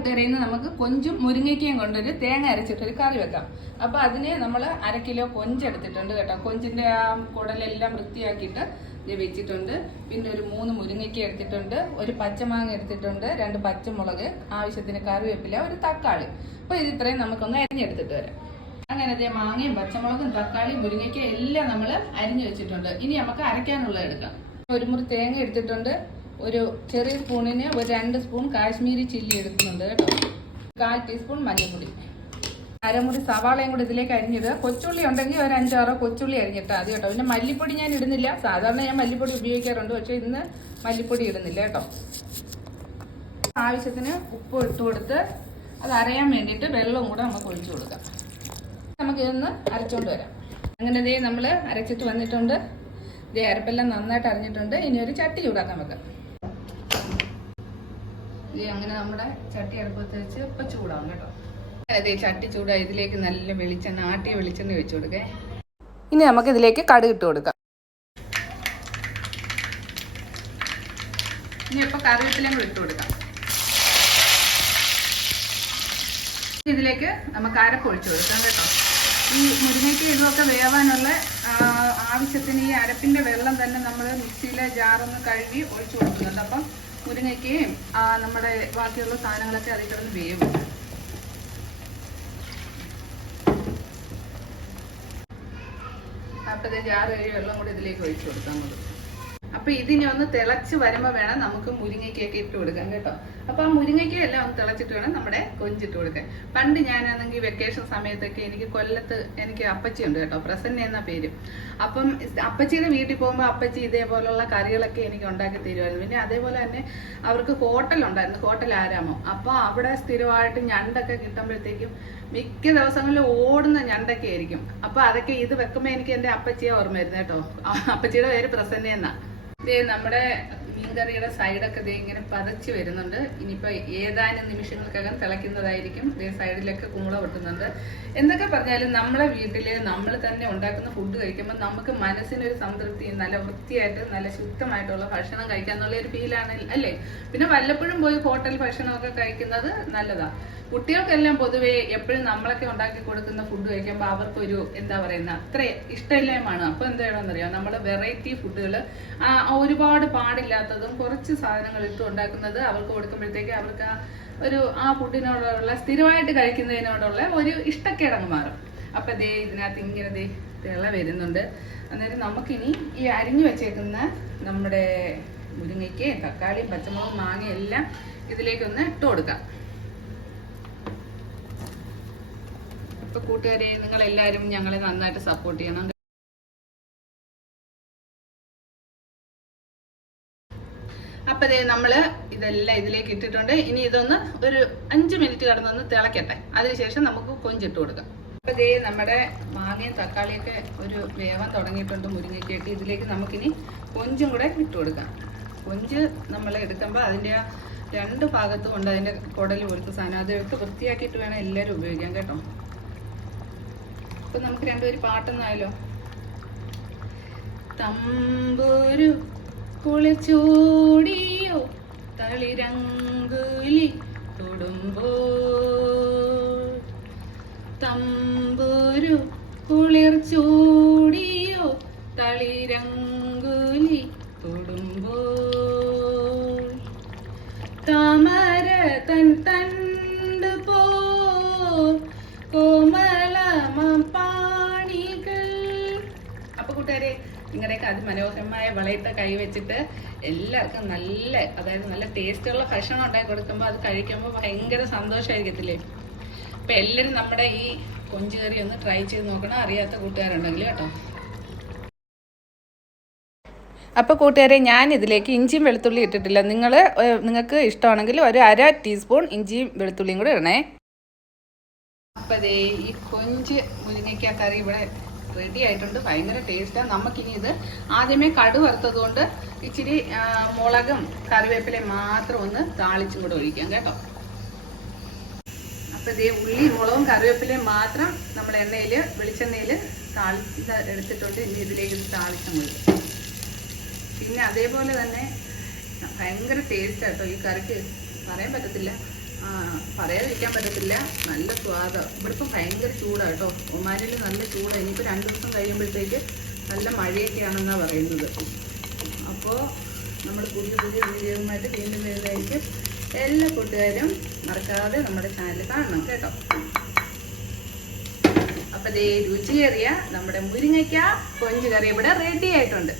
കൂട്ടുകാരിൽ നമുക്ക് കൊഞ്ചും മുരിങ്ങയ്ക്കയും കൊണ്ടൊരു തേങ്ങ അരച്ചിട്ടൊരു കറി വെക്കാം. അപ്പൊ അതിന് നമ്മൾ അര കിലോ കൊഞ്ച് എടുത്തിട്ടുണ്ട് കേട്ടോ. കൊഞ്ചിന്റെ ആ കുടലെല്ലാം വൃത്തിയാക്കിയിട്ട് വെച്ചിട്ടുണ്ട്. പിന്നെ ഒരു മൂന്ന് മുരിങ്ങയ്ക്ക എടുത്തിട്ടുണ്ട് ഒരു പച്ചമാങ്ങ എടുത്തിട്ടുണ്ട് രണ്ട് പച്ചമുളക് ആവശ്യത്തിന് കറിവേപ്പില ഒരു തക്കാളി. അപ്പൊ ഇത് ഇത്രയും നമുക്കൊന്ന് അരിഞ്ഞെടുത്തിട്ട് വരാം. അങ്ങനെ അതേ മാങ്ങയും പച്ചമുളകും തക്കാളിയും മുരിങ്ങയ്ക്ക എല്ലാം നമ്മൾ അരിഞ്ഞു വെച്ചിട്ടുണ്ട്. ഇനി നമുക്ക് അരയ്ക്കാനുള്ളത് എടുക്കാം. ഒരു മുറി തേങ്ങ എടുത്തിട്ടുണ്ട്. ഒരു ചെറിയ സ്പൂണിന് ഒരു രണ്ട് സ്പൂൺ കാശ്മീരി ചില്ലി എടുക്കുന്നുണ്ട് കേട്ടോ. കാൽ ടീസ്പൂൺ മഞ്ഞൾപ്പൊടി. അരമുറി സവാളയും കൂടി ഇതിലേക്ക് അരിഞ്ഞിടുക കൊച്ചുള്ളി ഉണ്ടെങ്കിൽ ഒരു അഞ്ചാറോ കൊച്ചുള്ളി അരിഞ്ഞിട്ടാൽ അത് കേട്ടോ. പിന്നെ മല്ലിപ്പൊടി ഞാൻ ഇടുന്നില്ല. സാധാരണ ഞാൻ മല്ലിപ്പൊടി ഉപയോഗിക്കാറുണ്ട്. പക്ഷേ ഇന്ന് മല്ലിപ്പൊടി ഇടുന്നില്ല കേട്ടോ. ആവശ്യത്തിന് ഉപ്പ് ഇട്ട് കൊടുത്ത് അത് അരയാൻ വേണ്ടിയിട്ട് വെള്ളവും കൂടെ നമുക്ക് ഒഴിച്ചു കൊടുക്കാം. നമുക്ക് ഇതൊന്ന് അരച്ചുകൊണ്ട് വരാം. അങ്ങനെ ദേ നമ്മൾ അരച്ചിട്ട് വന്നിട്ടുണ്ട്. ദേ അരപ്പെല്ലാം നന്നായിട്ട് അരഞ്ഞിട്ടുണ്ട്. ഇനി ഒരു ചട്ടി ചൂടാക്കാൻ വെക്കാം അങ്ങനെ നമ്മുടെ ചട്ടി അടുപ്പത്ത് വെച്ച് ഇപ്പം ചൂടാവും കേട്ടോ. അതെ ചട്ടി ചൂടായി. ഇതിലേക്ക് നല്ല വെളിച്ചെണ്ണ ആട്ടിയ വെളിച്ചെണ്ണ വെച്ച് കൊടുക്കേ. ഇനി നമുക്ക് ഇതിലേക്ക് കടുക് ഇട്ട് കൊടുക്കാം. ഇനി ഇപ്പൊ കറിവേപ്പിലയും കൂടെ ഇട്ട് കൊടുക്കാം. ഇതിലേക്ക് നമുക്ക് അരപ്പ് ഒഴിച്ചു കൊടുക്കാം കേട്ടോ. ഈ മുരിങ്ങയ്ക്ക് ഇതുമൊക്കെ വേവാനുള്ള ആവശ്യത്തിന് ഈ അരപ്പിന്റെ വെള്ളം തന്നെ നമ്മൾ മിക്സിയിലെ ജാറൊന്ന് കഴുകി ഒഴിച്ചു കൊടുക്കുന്നുണ്ട്. അപ്പം മുരിങ്ങയ്ക്കയും ആ, നമ്മുടെ ബാക്കിയുള്ള സാധനങ്ങളൊക്കെ അതിൽ കിടന്ന് വേവും. അപ്പൊ ജാറ് കഴുകി വെള്ളം കൂടി ഇതിലേക്ക് ഒഴിച്ചു കൊടുത്താൽ നമുക്ക് അപ്പൊ ഇതിനെ ഒന്ന് തിളച്ച് വരുമ്പോ വേണം നമുക്ക് മുരിങ്ങയ്ക്കൊക്കെ ഇട്ട് കൊടുക്കാൻ കേട്ടോ. അപ്പൊ ആ മുരിങ്ങയ്ക്ക എല്ലാം ഒന്ന് തിളച്ചിട്ട് വേണം നമ്മുടെ കൊഞ്ചിട്ട് കൊടുക്കാൻ. പണ്ട് ഞാനാണെങ്കിൽ വെക്കേഷൻ സമയത്തൊക്കെ എനിക്ക് കൊല്ലത്ത് എനിക്ക് അപ്പച്ചി ഉണ്ട് കേട്ടോ. പ്രസന്ന എന്ന പേര്. അപ്പം അപ്പച്ചിയുടെ വീട്ടിൽ പോകുമ്പോൾ അപ്പച്ചി ഇതേപോലുള്ള കറികളൊക്കെ എനിക്ക് ഉണ്ടാക്കി തരുമായിരുന്നു. പിന്നെ അതേപോലെ തന്നെ അവർക്ക് ഹോട്ടൽ ഉണ്ടായിരുന്നു. ഹോട്ടൽ ആരാമോ. അപ്പൊ അവിടെ സ്ഥിരമായിട്ട് ഞണ്ടൊക്കെ കിട്ടുമ്പോഴത്തേക്കും മിക്ക ദിവസങ്ങളിലും ഓടുന്ന ഞണ്ടൊക്കെ ആയിരിക്കും. അപ്പൊ അതൊക്കെ ഇത് വെക്കുമ്പോ എനിക്ക് എന്റെ അപ്പച്ചിയെ ഓർമ്മ കേട്ടോ. അപ്പച്ചിയുടെ പേര് പ്രസന്ന എന്നാ. നമ്മുടെ മീൻകറിയുടെ സൈഡൊക്കെ ദേ ഇങ്ങനെ പതച്ച് വരുന്നുണ്ട്. ഇനിയിപ്പോൾ ഏതാനും നിമിഷങ്ങൾക്കകം തിളയ്ക്കുന്നതായിരിക്കും. ദേ സൈഡിലൊക്കെ കുമ്പള പൊട്ടുന്നുണ്ട്. എന്നൊക്കെ പറഞ്ഞാലും നമ്മളെ വീട്ടിൽ നമ്മൾ തന്നെ ഉണ്ടാക്കുന്ന ഫുഡ് കഴിക്കുമ്പോൾ നമുക്ക് മനസ്സിനൊരു സംതൃപ്തി നല്ല വൃത്തിയായിട്ട് നല്ല ശുദ്ധമായിട്ടുള്ള ഭക്ഷണം കഴിക്കാന്നുള്ള ഒരു ഫീലാണ് അല്ലേ? പിന്നെ വല്ലപ്പോഴും പോയി ഹോട്ടൽ ഭക്ഷണമൊക്കെ കഴിക്കുന്നത് നല്ലതാണ് കുട്ടികൾക്കെല്ലാം പൊതുവേ എപ്പോഴും നമ്മളൊക്കെ ഉണ്ടാക്കി കൊടുക്കുന്ന ഫുഡ് കഴിക്കുമ്പോൾ അവർക്കൊരു എന്താ പറയുന്ന അത്ര ഇഷ്ടമില്ലായ്മയാണ്. അപ്പൊ എന്ത് വേണമെന്നറിയാം നമ്മൾ വെറൈറ്റി ഫുഡുകൾ ഒരുപാട് പാടില്ലാത്തതും കുറച്ച് സാധനങ്ങൾ ഇട്ട് ഉണ്ടാക്കുന്നത് അവർക്ക് കൊടുക്കുമ്പോഴത്തേക്ക് അവർക്ക് ഒരു ആ ഫുഡിനോടുള്ള സ്ഥിരമായിട്ട് കഴിക്കുന്നതിനോടുള്ള ഒരു ഇഷ്ടക്കേടങ്ങ് മാറും. അപ്പൊ ദേ ഇതിനകത്ത് ഇങ്ങനെ ദേ തിള വരുന്നുണ്ട്. അന്നേരം നമുക്കിനി ഈ അരിഞ്ഞു വെച്ചേക്കുന്ന നമ്മുടെ മുരിങ്ങയ്ക്കയും തക്കാളിയും പച്ചമുളകും മാങ്ങ എല്ലാം ഇതിലേക്കൊന്ന് ഇട്ട് കൊടുക്കാം. ഇപ്പൊ കൂട്ടുകാരെ നിങ്ങൾ എല്ലാവരും ഞങ്ങളെ നന്നായിട്ട് സപ്പോർട്ട് ചെയ്യണം. ദേ നമ്മൾ ഇതെല്ലാം ഇതിലേക്ക് ഇട്ടിട്ടുണ്ട്. ഇനി ഇതൊന്ന് ഒരു അഞ്ച് മിനിറ്റ് കിടന്നൊന്ന് തിളക്കട്ടെ. അതിനുശേഷം നമുക്ക് കൊഞ്ചിട്ട് കൊടുക്കാം. അപ്പൊ ദേ നമ്മുടെ മാങ്ങയും തക്കാളിയൊക്കെ ഒരു വേവാൻ തുടങ്ങിയിട്ടുണ്ട് മുരിങ്ങയ്ക്കായിട്ട്. ഇതിലേക്ക് നമുക്കിനി കൊഞ്ചും കൂടെ ഇട്ട് കൊടുക്കാം. കൊഞ്ച് നമ്മൾ എടുക്കുമ്പോൾ അതിന്റെ രണ്ട് ഭാഗത്തും ഉണ്ട് അതിന്റെ കുടൽ പോലത്തെ സാധനം. അത് എടുത്ത് വൃത്തിയാക്കിയിട്ട് വേണം എല്ലാവരും ഉപയോഗിക്കാൻ കേട്ടോ. അപ്പൊ നമുക്ക് രണ്ടുപേരും പാട്ടെന്നായാലോ? തമ്പുരു കുളിച്ചൂടിയോ തളിരങ്കുലി തൊടുമ്പോ? തമ്പുരു കുളിർച്ചൂടിയോ തളിരങ്കുലി തൊടുമ്പോ? താമര തൻ തണ്ട് പോ? കോമളമം പാണികൾ. അപ്പൊ കൂട്ടുകാരെ നിങ്ങളുടെയൊക്കെ അതിമനോഹരമായ കൈ വെച്ചിട്ട് എല്ലാവർക്കും നല്ല അതായത് നല്ല ടേസ്റ്റുള്ള ഭക്ഷണം ഉണ്ടാക്കി കൊടുക്കുമ്പോൾ അത് കഴിക്കുമ്പോൾ ഭയങ്കര സന്തോഷമായിരിക്കത്തില്ലേ അപ്പൊ എല്ലാവരും നമ്മുടെ ഈ കൊഞ്ചുകറി ഒന്ന് ട്രൈ ചെയ്ത് നോക്കണം. അറിയാത്ത കൂട്ടുകാരുണ്ടെങ്കിൽ കേട്ടോ. അപ്പോൾ കൂട്ടുകാരെ ഞാൻ ഇതിലേക്ക് ഇഞ്ചിയും വെളുത്തുള്ളി ഇട്ടിട്ടില്ല. നിങ്ങൾ നിങ്ങൾക്ക് ഇഷ്ടമാണെങ്കിൽ ഒരു അര ടീസ്പൂൺ ഇഞ്ചിയും വെളുത്തുള്ളിയും കൂടെ ഇടണേ. അപ്പോൾ ഈ കൊഞ്ച് മുരിങ്ങയ്ക്ക കറി ഇവിടെ റെഡി ആയിട്ടുണ്ട് ഭയങ്കര ടേസ്റ്റാണ് നമുക്കിനി ഇത് ആദ്യമേ കടു വറുത്തത് കൊണ്ട് ഇച്ചിരി മുളകും കറിവേപ്പിലയും മാത്രം ഒന്ന് താളിച്ചും കൂടെ ഒഴിക്കാം കേട്ടോ. അപ്പൊ ഇതേ ഉള്ളി മുളകും കറിവേപ്പിലയും മാത്രം നമ്മൾ എണ്ണയിൽ വെളിച്ചെണ്ണയിൽ താളിച്ച് എടുത്തിട്ടുണ്ട് ഇനി ഇതിലേക്ക് ഇത് താളിച്ചും കൊടുക്കും പിന്നെ അതേപോലെ തന്നെ ഭയങ്കര ടേസ്റ്റ് കേട്ടോ ഈ കറിക്ക്. പറയാൻ പറ്റത്തില്ല. പറയാതിരിക്കാൻ പറ്റത്തില്ല. നല്ല സ്വാദം. ഇവിടെ ഇപ്പം ഭയങ്കര ചൂടാണ് കേട്ടോ. ഒമാനിൽ നല്ല ചൂടാണ് ഇനിയിപ്പോൾ രണ്ട് ദിവസം കഴിയുമ്പോഴത്തേക്ക് നല്ല മഴയൊക്കെയാണെന്നാണ് പറയുന്നത്. അപ്പോൾ നമ്മൾ പുതിയ പുതിയ വീഡിയോയുമായിട്ട് വീണ്ടും വരുന്നതായിരിക്കും. എല്ലാ കൂട്ടുകാരും മറക്കാതെ നമ്മുടെ ചാനൽ കാണണം കേട്ടോ. അപ്പോൾ ദേ രുചിയേറിയ നമ്മുടെ മുരിങ്ങയ്ക്ക കൊഞ്ച് കറി ഇവിടെ റെഡി ആയിട്ടുണ്ട്.